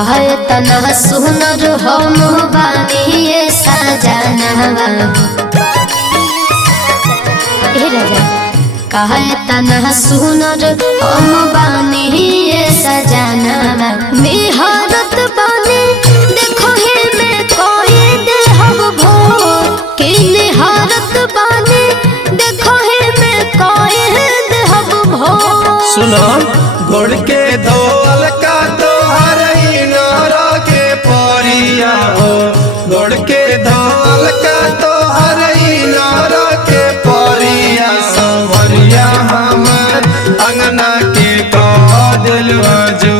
काहे तना सुनर हम बानी ये सजनवा ए राजा काहे तना सुनर हम बानी ये सजनवा निहारत बानी देखो हे मैं कोई दे हम भोर के निहारत बानी देखो हे मैं कोई दे हम भोर। सुनो गोड़ के धोल का तोहर नारा के परिया हो गोड़ के धोल का तोहर नारा के परिया संवरिया हमर अंगना के कह दिलवा जो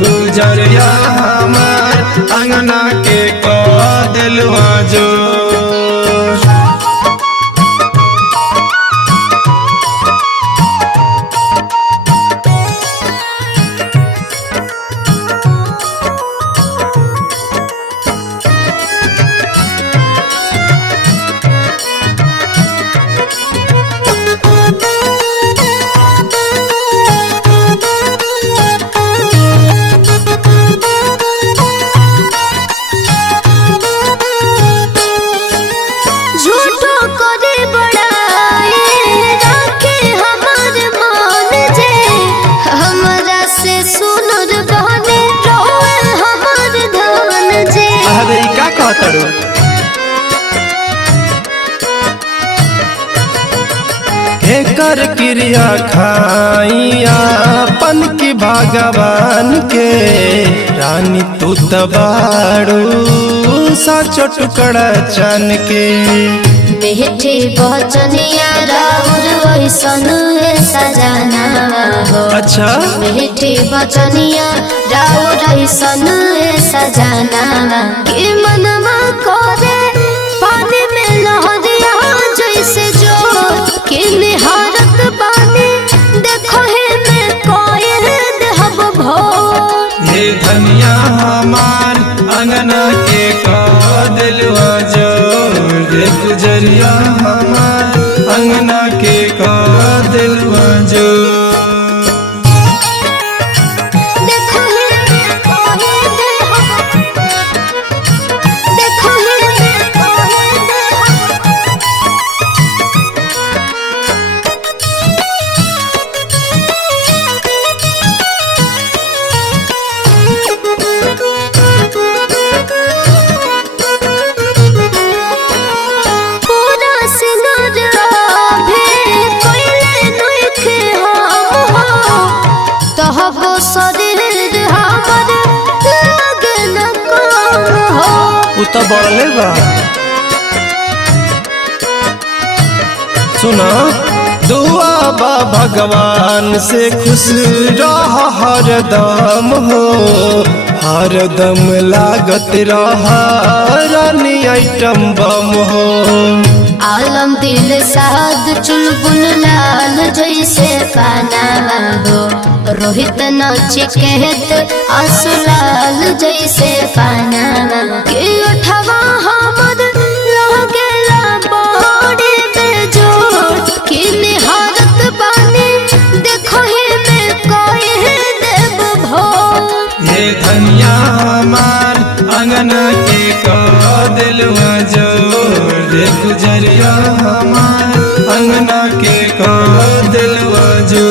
गुजरिया हमर अंगना के कह दिलवा जो। कर क्रिया खाइया पन की भगवान के रानी तू तबाड़ू साचो टुकड़ा चन के मीठे बचनिया राउर वैसन सजना हो। अच्छा मीठे बचनिया राउर वैसन सजना के मनवा करे पानी में लहरिया जैसे जो के निहारत बानी देखो हे मैं कोई देहब भोर। ये धनिया हमार अंगना के कह दिलवा जो रे गुजरिया हमार अंगना के कह दिलवा जो। तो बढ़ले बा सुना दुआ बा भगवान से खुश रह हरदम हो हरदम लागत रहा रानी आइटम बम हो। आलम दिल साद चुलबुल लाल जैसे पाना हो रोहित नचिकेत आसुलाल जैसे पाना के उठवा हमर लगेला बड़े बेजोड़ के निहारत बानी देखो हे मैं कोई देव भोर। ये धनिया हमार अंगना के कह दिलवा जो रे गुजरिया हमार अंगना के कह दिलवा जो।